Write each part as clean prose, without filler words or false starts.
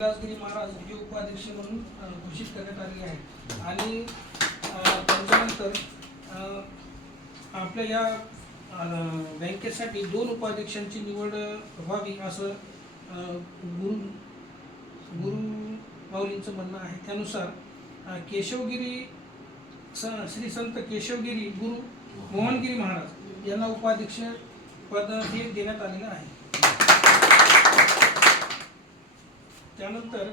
कैलासगिरी महाराज हे उपाध्यक्ष म्हणून घोषित करण्यात आलेले आहे आणि त्याच्यानंतर आपल्या या बँकेसाठी 2 उपाध्यक्षांची निवड व्हावी असं गुरु माऊलींचं म्हणणं आहे। त्यानुसार केशवगिरी श्री संत केशवगिरी गुरु मोहनगिरी महाराज यांना उपाध्यक्ष पद हे देण्यात आलेलं आहे। त्यानंतर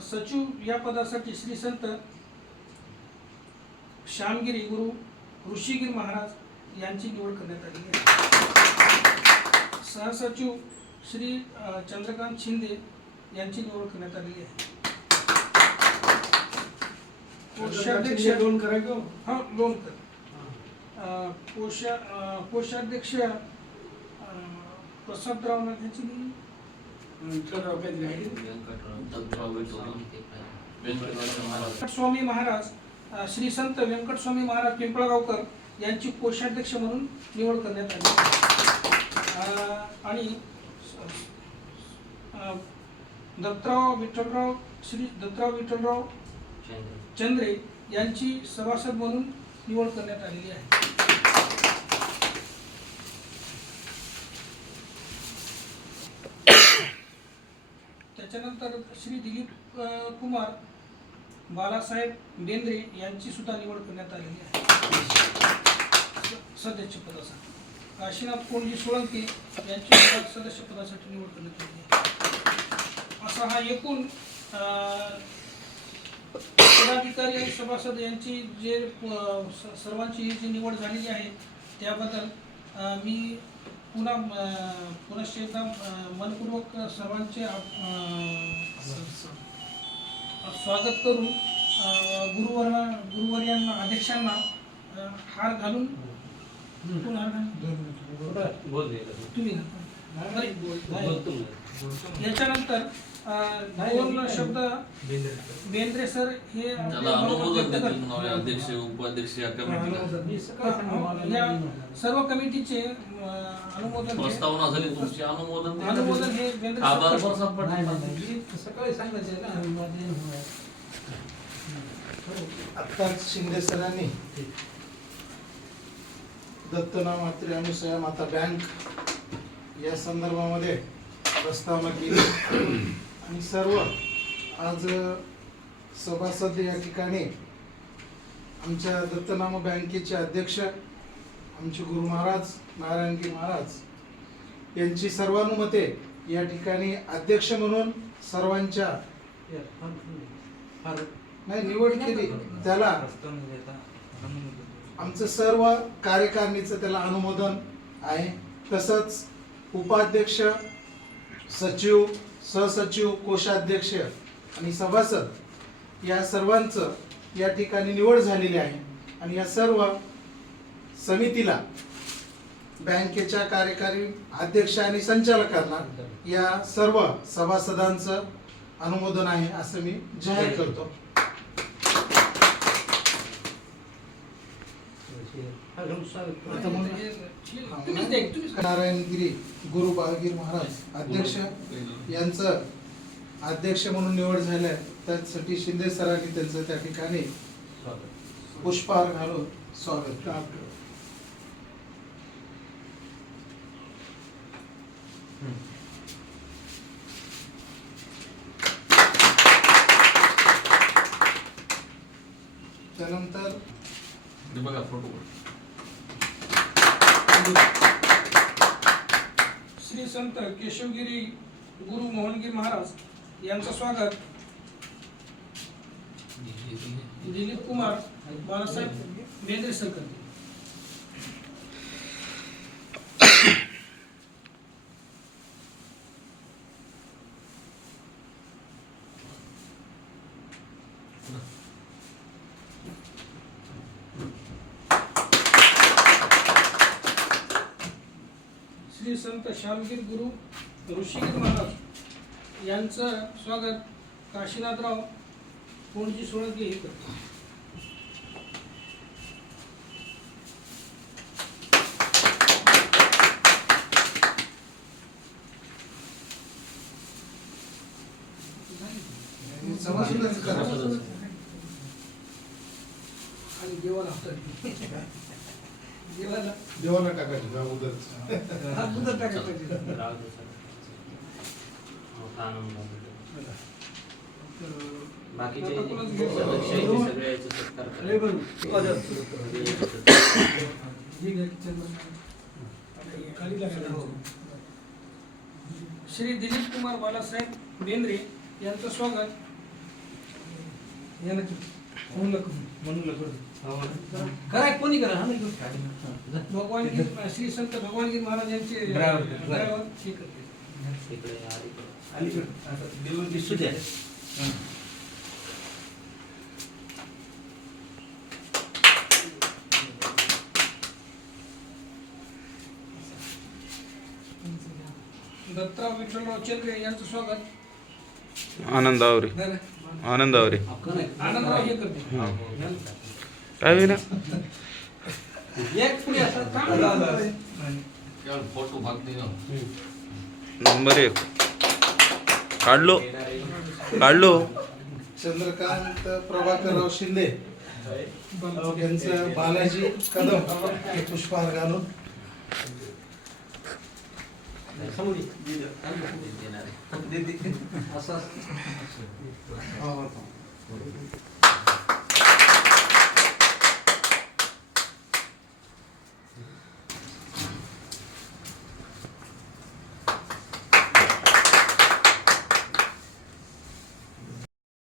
सचिव या पदासाठी श्री संत श्यामगिरी गुरु ऋषिगिरी महाराज यांची निवड करण्यात आली आहे। सहसचिव श्री चंद्रकांत शिंदे यांची निवड करण्यात आलेली आहे। कोषाध्यक्ष लोन करायचं हां लोन कर कोषाध्यक्ष प्रसादराव यांची स्वामी महाराज श्री संत व्यंकट स्वामी महाराज पिंपळगावकर यांची कोषाध्यक्ष म्हणून निवड करण्यात आली आणि श्री दत्तराव विठ्ठलराव चंद्रे यांची सभासद म्हणून निवड करण्यात आलेली आहे। त्याच्यानंतर श्री दिलीप कुमार बालासाहेब बेंद्रे यांची सुद्धा निवड करण्यात आलेली आहे सदस्य पदासाठी। काशीनाथ कोंडजी सोळंके यांची सदस्य पदासाठी निवड करण्यात आली आहे। असा हा एकूण पदाधिकारी आणि सभासद यांची जे सर्वांची जी निवड झालेली आहे त्याबद्दल मी पुनश्च एकदा मनपूर्वक सर्वांचे स्वागत करून गुरुवर्यांना अध्यक्षांना हार घालून तुम्ही याच्यानंतर 2 शब्द बेंद्रे सर हे अध्यक्ष उपाध्यक्ष या सर्व कमिटीचे अनुमोदन प्रस्तावना झाली तुमची अनुमोदन हे बेंद्रे सकाळी सांगायचं ना आत्ताच शिंदे सरांनी दत्तनाम मात्रे अनुसया माता बँक या संदर्भामध्ये प्रस्तावना केली आणि सर्व आज सभासद या ठिकाणी आमच्या दत्तनाम बँकेचे अध्यक्ष आमचे गुरु महाराज नारायणगिरी महाराज यांची सर्वानुमते या ठिकाणी अध्यक्ष म्हणून सर्वांच्या नाही निवड केली। त्याला आमचं सर्व कार्यकारिणीचं त्याला अनुमोदन आहे। तसंच उपाध्यक्ष सचिव सहसचिव कोषाध्यक्ष आणि सभासद या सर्वांचं या ठिकाणी निवड झालेली आहे आणि या सर्व समितीला बँकेच्या कार्यकारी अध्यक्ष आणि संचालकांना या सर्व सभासदांचं अनुमोदन आहे असं मी जाहीर करतो। नारायणगिरी गुरु बाळगिरी महाराज अध्यक्ष यांचं अध्यक्ष म्हणून निवड झाल्या त्यासाठी शिंदे सरांनी त्यांचं त्या ठिकाणी पुष्पहार घालून स्वागत केलं। त्यानंतर बघा फोटो श्री संत केशवगिरी गुरु मोहनगिरी महाराज यांचं स्वागत दिलीप कुमार बालासाहेब बेंद्रे सर करतील। श्री संत श्यामगिरी गुरु ऋषिगिरी महाराज यांचं स्वागत काशीनाथराव कोंडजी सोळंके हे करतात। सभासदांचं करा. आणि देवाला हप्ता देवाला देवाला टाकायचं का उदर हा पुन्हा टाकायला पाहिजे. बाकीचे आता कोणाचं घ्यायचं? सदस्य आहेत, ते सगळे याचे सत्कार अरे करा. बरं. हे घ्या किचन. खाली लागायला. श्री दिलीप कुमार बालासाहेब बेंद्रे यांचं स्वागत याला करा कोणी करा. भगवान श्री संत भगवानगीर महाराज यांचे ड्रायव्हर हे करते. इकडे अलीकडे दिसू द्या. दत्तराव विठ्ठलराव चंद्रे यांचं स्वागत आनंद आवरे आनंद आवरे आनंदराव हे करते. काय होईना एक पुढे असं चांगलं केवळ फोटो भागते ना. नंबर 1 काढलो काढलो. चंद्रकांत प्रभाकरराव शिंदे यांचं बालाजी कदम हे पुष्पहार घालून देणार आहे. हो, हो.